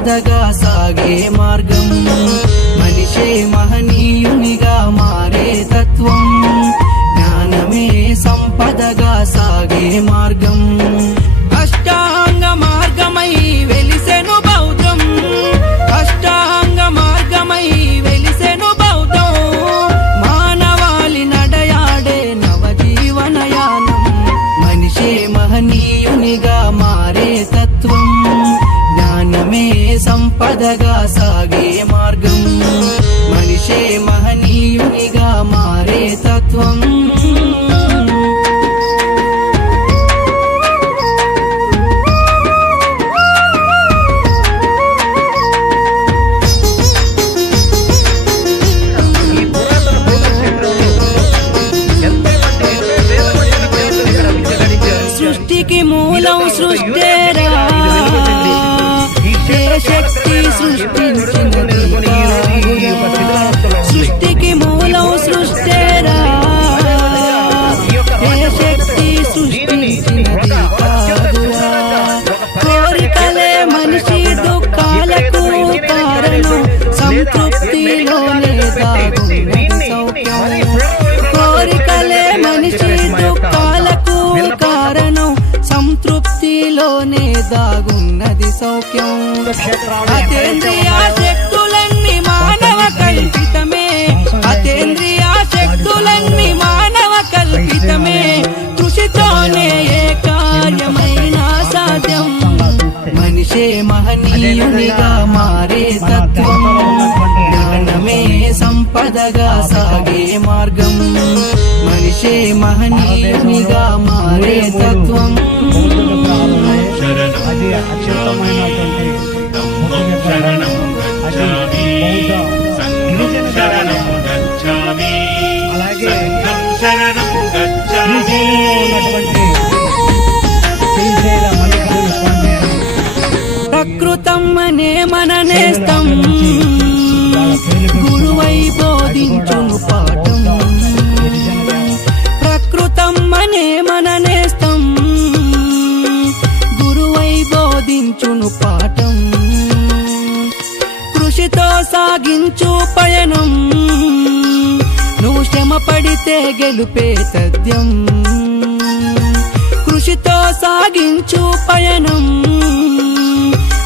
సంపదగా సాగే మార్గం మనిషే మహనీయునిగా మారే తత్వం జ్ఞానమే సంపదగా సాగే మార్గం అష్టాంగ మార్గమై వెలిసెను బౌద్ధం అష్టాంగ మార్గమై వెలిసెను బౌద్ధం మానవాళి నడయాడే నవజీవనయానం మనిషే మహనీయునిగా మారే తత్వం జ్ఞానమే సంపదగా సాగే మార్గం మనిషే మహనీయునిగా మారే తత్వం సృష్టికి మూలం సృష్టేరా ఏ శక్తి సృష్టించినది కాదురా సృష్టికి మూలం సృష్టేరా ఏ శక్తి సృష్టించినది కాదురా కోరికలే మనిషి దుఃఖాలకు కారణం సంతృప్తిలోనే దాగున్నది సౌఖ్యం కోరికలే మనిషి దుఃఖాలకు కారణం సంతృప్తిలోనే దాగున్నది సౌఖ్యం అతేంద్రియ శక్తులన్నీ మానవ కల్పితమే అతేంద్రియ శక్తులన్నీ మానవ కల్పితమే కృషితోనే ఏ కార్యమైనా సాధ్యం మనిషే మహనీయునిగా మారే తత్వం జ్ఞానమే సంపదగా సాగే మార్గం మనిషే మహనీయునిగా మారే తత్వం ప్రకృతం అనే మన నేస్తం గురువై బోధించును పాఠం ప్రకృతం అనే మన నేస్తం గురువై బోధించును పాఠం కృషితో సాగించు పయనం నువ్వు శ్రమ పడితే గెలుపే తథ్యం కృషితో సాగించు పయనం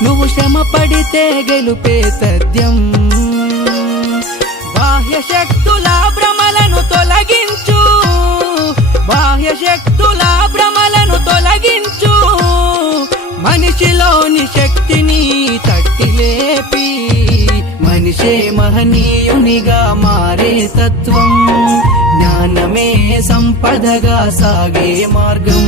నువ్వు శ్రమ పడితే గెలుపే తథ్యం బాహ్య శక్తుల భ్రమలను తొలగించు బాహ్య శక్తుల భ్రమలను తొలగించు మనిషిలోని శక్తిని తట్టి లేపి మనిషే మహనీయునిగా మారే తత్వం జ్ఞానమే సంపదగా సాగే మార్గం